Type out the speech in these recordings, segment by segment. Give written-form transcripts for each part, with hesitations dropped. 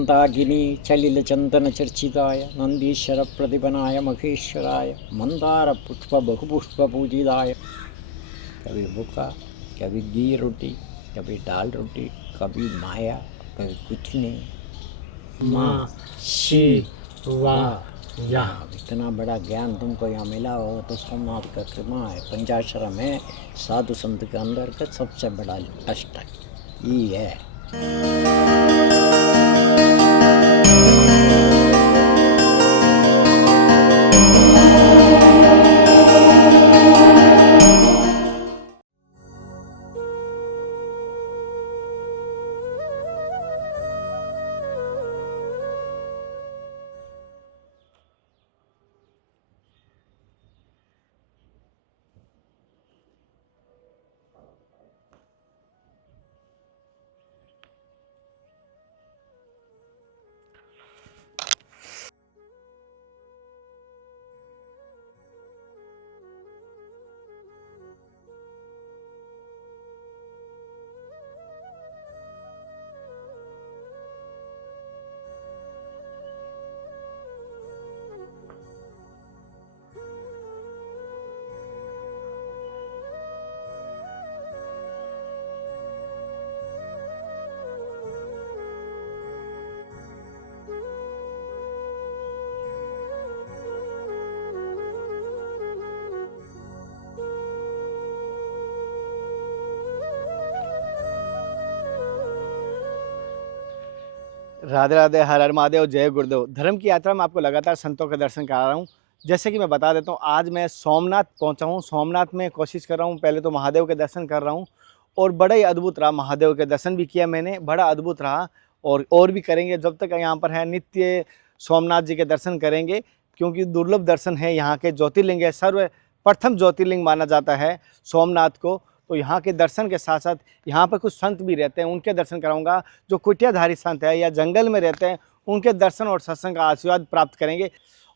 मंदाकिनी चलिलचंदन चर्चिताय नंदीश्वर प्रतिपनाय महेश्वराय मंदार पुष्प बहुपुष्प पूजिताय। कभी भूखा, कभी घी रोटी, कभी दाल रोटी, कभी माया, कभी कुछ नहीं। माँ शिवा। इतना बड़ा ज्ञान तुमको यहाँ मिला हो तो सोमनाथ का कृपा है। पंचाक्षरम है साधु संत के अंदर का सबसे बड़ा अष्टक ये है। राधे राधे, हर हर महादेव, जय गुरुदेव। धर्म की यात्रा में आपको लगातार संतों के दर्शन करा रहा हूँ। जैसे कि मैं बता देता हूँ, आज मैं सोमनाथ पहुँचा हूँ। सोमनाथ में कोशिश कर रहा हूँ, पहले तो महादेव के दर्शन कर रहा हूँ और बड़ा ही अद्भुत रहा। महादेव के दर्शन भी किया मैंने, बड़ा अद्भुत रहा और भी करेंगे जब तक यहाँ पर है। नित्य सोमनाथ जी के दर्शन करेंगे क्योंकि दुर्लभ दर्शन है। यहाँ के ज्योतिर्लिंग है, सर्वप्रथम ज्योतिर्लिंग माना जाता है सोमनाथ को। तो यहाँ के दर्शन के साथ साथ यहाँ पर कुछ संत भी रहते हैं, उनके दर्शन कराऊंगा। जो कुटियाधारी संत है या जंगल में रहते हैं, उनके दर्शन और सत्संग का आशीर्वाद प्राप्त करेंगे।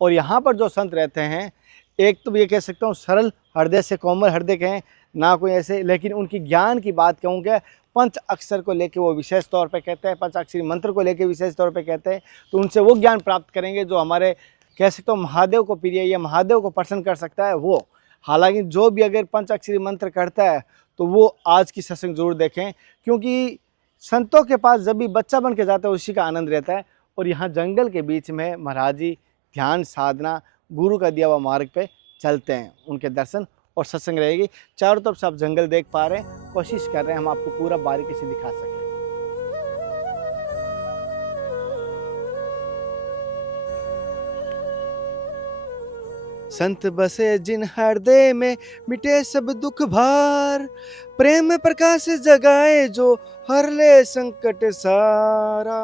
और यहाँ पर जो संत रहते हैं, एक तो ये कह सकता हूँ सरल हृदय से, कोमल हृदय के हैं, ना कोई ऐसे, लेकिन उनकी ज्ञान की बात कहूँगा, पंच अक्षर को लेके वो विशेष तौर पे कहते हैं, पंचाक्षरी मंत्र को लेके विशेष तौर पे कहते हैं। तो उनसे वो ज्ञान प्राप्त करेंगे जो हमारे कह सकते हो महादेव को प्रिय या महादेव को प्रसन्न कर सकता है वो। हालांकि जो भी अगर पंचाक्षरी मंत्र करता है तो वो आज की सत्संग जरूर देखें, क्योंकि संतों के पास जब भी बच्चा बन के जाता है उसी का आनंद रहता है। और यहाँ जंगल के बीच में महाराज जी ध्यान साधना गुरु का दिया हुआ मार्ग पे चलते हैं, उनके दर्शन और सत्संग रहेगी। चारों तरफ से आप जंगल देख पा रहे हैं, कोशिश कर रहे हैं हम आपको पूरा बारीकी से दिखा सकें। संत बसे जिन हृदय में मिटे सब दुख भार, प्रेम प्रकाश जगाए जो हर ले संकट सारा।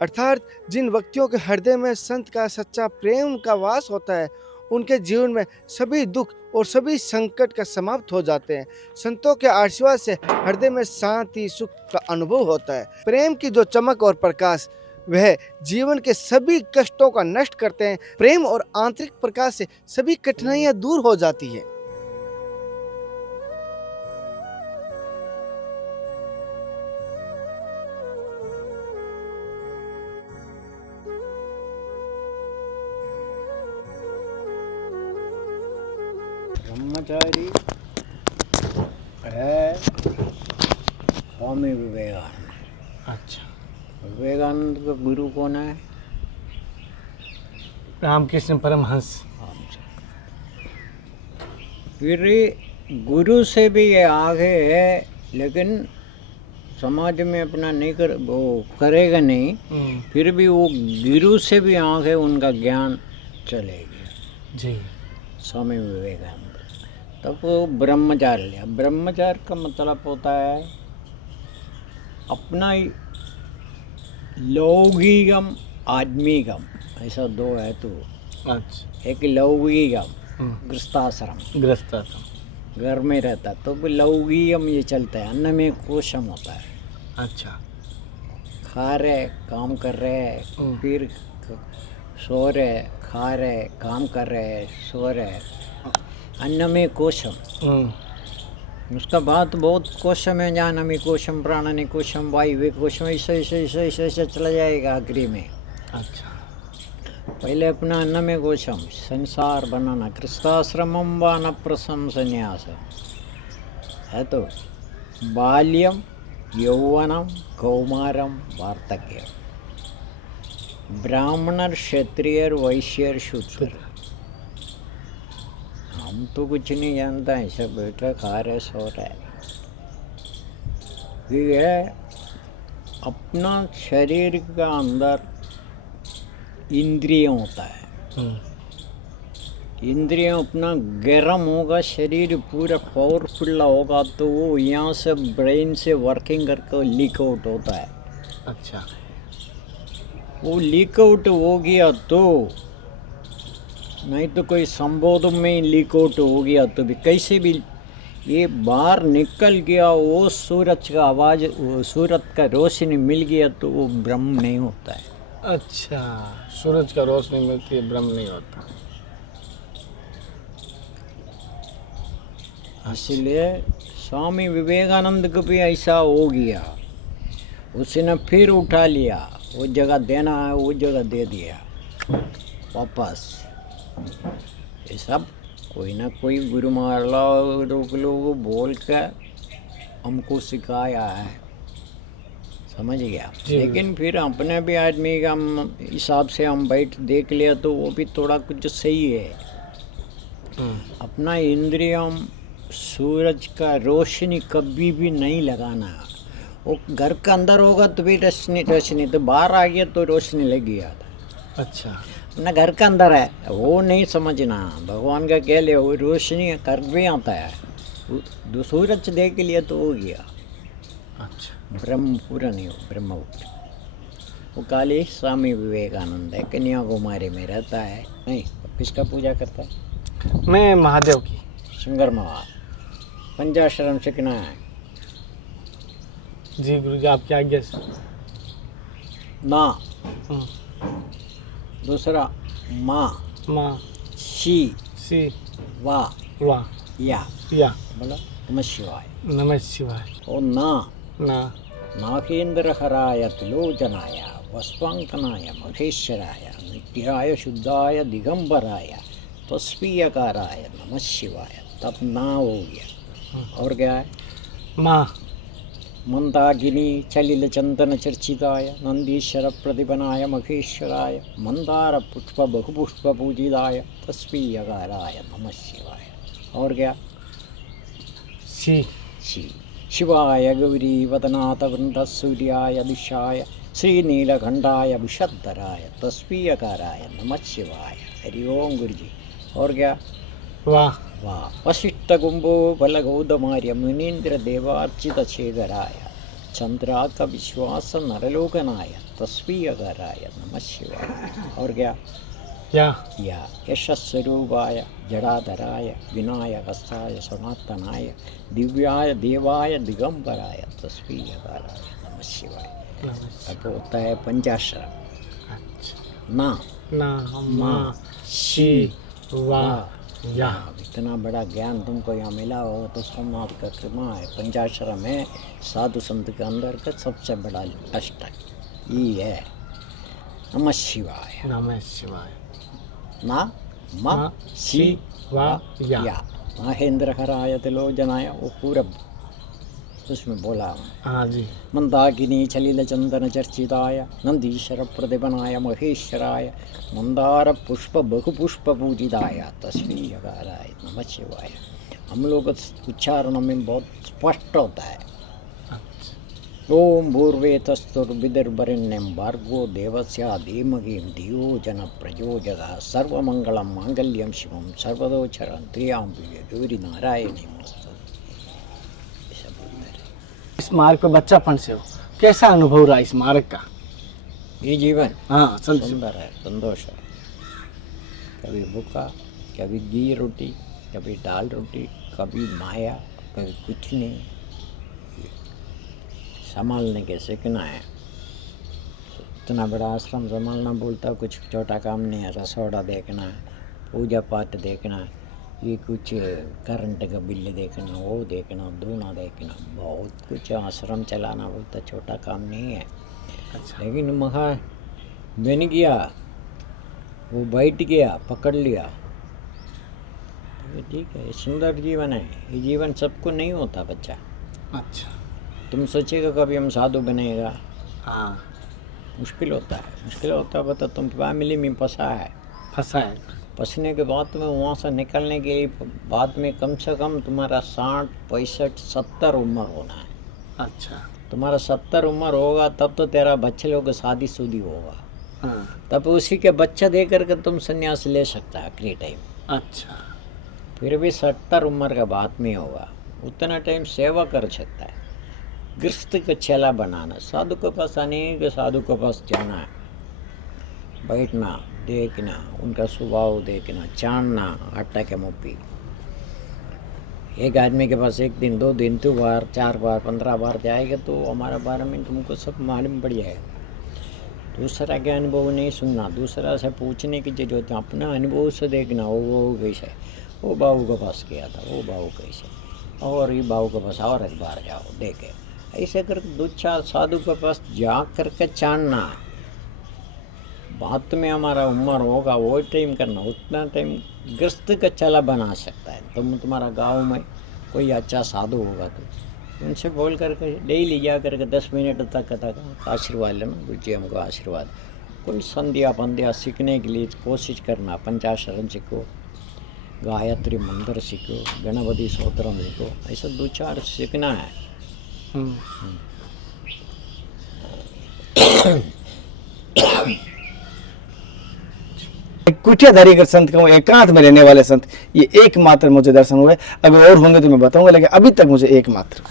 अर्थात जिन व्यक्तियों के हृदय में संत का सच्चा प्रेम का वास होता है, उनके जीवन में सभी दुख और सभी संकट का समाप्त हो जाते हैं। संतों के आशीर्वाद से हृदय में शांति सुख का अनुभव होता है। प्रेम की जो चमक और प्रकाश वह जीवन के सभी कष्टों का नष्ट करते हैं। प्रेम और आंतरिक प्रकाश से सभी कठिनाइयां दूर हो जाती है। ब्रह्मचारी है स्वामी विवेकानंद। अच्छा, विवेकानंद का गुरु कौन है? रामकृष्ण परमहंस। फिर गुरु से भी ये आगे है, लेकिन समाज में अपना नहीं कर वो करेगा नहीं, फिर भी वो गुरु से भी आगे उनका ज्ञान चलेगी जी। स्वामी विवेकानंद। तब वो ब्रह्मचार्य लिया। ब्रह्मचार्य का मतलब होता है अपना ही लौकिकम आदमीगम, ऐसा दो है। तो अच्छा, एक लौकिकम गृहस्थाश्रम घर में रहता, तो लौकिकम ये चलता है। अन्न में कोशम होता है। अच्छा, खा रहे काम कर रहे, फिर सो रहे, खा रहे काम कर रहे, सो रहे। अन्न में कोशम उसका बात बहुत कोशम है, जानमी कोशम प्राणनी कोशम वायु कोशम, ऐसे ऐसे ऐसे ऐसे ऐसे चला जाएगा आखिरी में। अच्छा। पहले अपना अन्न में कोशम संसार बनाना, कृष्णाश्रमम व न प्रसम संन्यास है। तो बाल्यम यौवनम कौमारम वार्धक्य, ब्राह्मण क्षत्रिय वैश्य शूद्र। हम तो कुछ नहीं जानता है, सब बैठा खा रहे सो रहे। ये अपना शरीर का अंदर इंद्रिय होता है, इंद्रिय अपना गर्म होगा, शरीर पूरा पावरफुल होगा, तो वो यहाँ से ब्रेन से वर्किंग करके लीक आउट होता है। अच्छा। वो लीक आउट हो गया तो, नहीं तो कोई संबोधन में लीक आउट हो गया तो भी कैसे भी ये बाहर निकल गया, वो सूरज का आवाज़, वो सूरज का रोशनी मिल गया तो वो ब्रह्म नहीं होता है। अच्छा, सूरज का रोशनी मिलती है, ब्रह्म नहीं होता। इसलिए स्वामी विवेकानंद को भी ऐसा हो गया, उसने फिर उठा लिया, वो जगह देना है वो जगह दे दिया वापस। ये सब कोई ना कोई गुरु माला लोग बोल कर हमको सिखाया है, समझ गया। लेकिन फिर अपने भी आदमी का हिसाब से हम बैठ देख लिया तो वो भी थोड़ा कुछ सही है। अपना इंद्रियम सूरज का रोशनी कभी भी नहीं लगाना। वो घर के अंदर होगा तो भी रोशनी रोशनी, तो बाहर आ गया तो रोशनी लग गया। अच्छा। अपना घर के अंदर है वो नहीं समझना, भगवान का कह लिया वो रोशनी कर भी आता है, सूरज देख लिया तो हो गया। अच्छा। ब्रह्म पूरा नहीं हो, ब्रह्म हो। वो काली स्वामी विवेकानंद है, कन्याकुमारी में रहता है। नहीं, किसका पूजा करता है? मैं महादेव की। शंकर महाराज पंचाशरम सीखना है। जी गुरुजी, आपकी आज्ञा से। ना दूसरा माँ माँ शी सी वाह वाह या बोलो नमः शिवाय। नमः शिवाय। और ना ना नागेन्द्रहराय त्रिलोचनाय वस्वांकनाय महेश्वराय नित्याय शुद्धाय दिगंबराय तस्वीयकाराय नमः शिवाय। तब ना हो गया। और क्या है? माँ मंदाकिनी चलिल चंदन चर्चिताय नंदीश्वर प्रतिपनाय महेश्वराय मंदार पुष्प बहुपुष्प पूजिताय तस्वीयकाराय नमः शिवाय। और क्या? सी शिवाय गौरी वदनाथ वृंद सूर्याय दिशाय श्रीनीलकंठाय विषद्धराय तस्वीयकाराय नमः शिवाय। हरि ओम गुरुजी। और क्या? वाह वाह। वशिष्ठ कुंभो बलगौदमार्य मुनीन्द्र देवार्चित शेखराय चंद्राक विश्वास नरलोकनाय तस्वीयकाराय नमः शिवाय। और क्या? या यशस्वरूपाय जड़ाधराय विनायकस्ताय सनातनाय दिव्याय देवाय दिगंबराय तस्वीयकाराय नमः शिवाय। अब होता है पंचाक्षर। ना माँ शी वाह या। इतना बड़ा ज्ञान तुमको यहाँ मिला हो तो सोमनाथ का कृपा है। पंचाक्षर में साधु संत के अंदर का सबसे बड़ा अष्टक ये है, नमः शिवाय। नमः शिवाय। ना मा शी वाह या। महेंद्र हराय तिलोचनाय वो पूरा उसमें बोला। हाँ जी। मंदाकिनी चलिल चंदन चर्चिताय नंदीश्वर प्रतिपनाय महेश्वराय मंदार पुष्प बहुपुष्प पूजिताय तस्वीयकाराय नमः शिवाय। हम लोग उच्चारण में बहुत स्पष्ट होता है। ओम भूर्वेतस्तुर्विदुर्वरेण्यं भार्गो देवस्य धीमहि धियो जन प्रचोदयात् सर्वमंगलं मांगल्यं शिवं सर्वदोचरं त्र्यंबके गौरी नारायणी नमोस्तुते। इस मार्ग पे बच्चापन से हो, कैसा अनुभव रहा इस मार्ग का? ये जीवन हाँ सुंदर है, संतोष है। कभी भूखा, कभी घी रोटी, कभी दाल रोटी, कभी माया, कभी कुछ नहीं। संभालने के सीखना है। इतना बड़ा आश्रम संभालना बोलता कुछ छोटा काम नहीं है। रसोड़ा देखना है, पूजा पाठ देखना है, ये कुछ करंट का बिल देखना, वो देखना, धोना देखना, बहुत कुछ। आश्रम चलाना बोलता छोटा काम नहीं है। अच्छा। लेकिन वहाँ बन गया, वो बैठ गया, पकड़ लिया, ये ठीक है, सुंदर जीवन है। ये जीवन सबको नहीं होता बच्चा। अच्छा। तुम सोचेगा कभी हम साधु बनेगा, हाँ, मुश्किल होता है। मुश्किल होता है बता, तुम फैमिली में फंसा है। फंसा है। फंसने के बाद में वहाँ से निकलने के लिए बाद में कम से कम तुम्हारा 60, 65, 70 उम्र होना है। अच्छा। तुम्हारा 70 उम्र होगा तब तो तेरा बच्चे लोग शादी शुदी होगा, हाँ। तब उसी के बच्चा दे करके तुम संन्यास ले सकता है आखिरी टाइम। अच्छा। फिर भी 70 उम्र का बाद में होगा, उतना टाइम सेवा कर सकता है। गृहस्थ का चेला बनाना, साधु के पास अनेक साधु के पास जाना है, बैठना, देखना, उनका स्वभाव देखना, जानना, आटा के मुप्पी। एक आदमी के पास 1 दिन, 2 दिन, 2 बार, 4 बार, 15 बार जाएगा तो हमारा बारे में तुमको सब मालूम पड़ जाएगा। दूसरा के अनुभव नहीं सुनना, दूसरा से पूछने की जरूरत है, अपना अनुभव से देखना। वो कैसे, वो बाबू के पास गया था, वो बाबू कैसे, और ये बाबू के पास और एक बार जाओ देखे। ऐसे करके 2-4 साधु के पास जा करके जानना है। बाद में हमारा उम्र होगा वो टाइम करना, उतना टाइम गृहस्थ का चला बना सकता है। तुम्हारा गांव में कोई अच्छा साधु होगा तो उनसे बोल करके डेली जा करके 10 मिनट तक आशीर्वाद लेना, गुरु जी हमको आशीर्वाद। कोई संध्या पंध्या सीखने के लिए कोशिश करना, पंचाशरण सीखो, गायत्री मंत्र सीखो, गणपति स्तोत्रम सीखो, ऐसा 2-4 सीखना है। एक कुटियाधारी अगर संत कहूँ, एकांत में रहने वाले संत, ये एकमात्र मुझे दर्शन हुए। अगर और होंगे तो मैं बताऊंगा, लेकिन अभी तक मुझे एकमात्र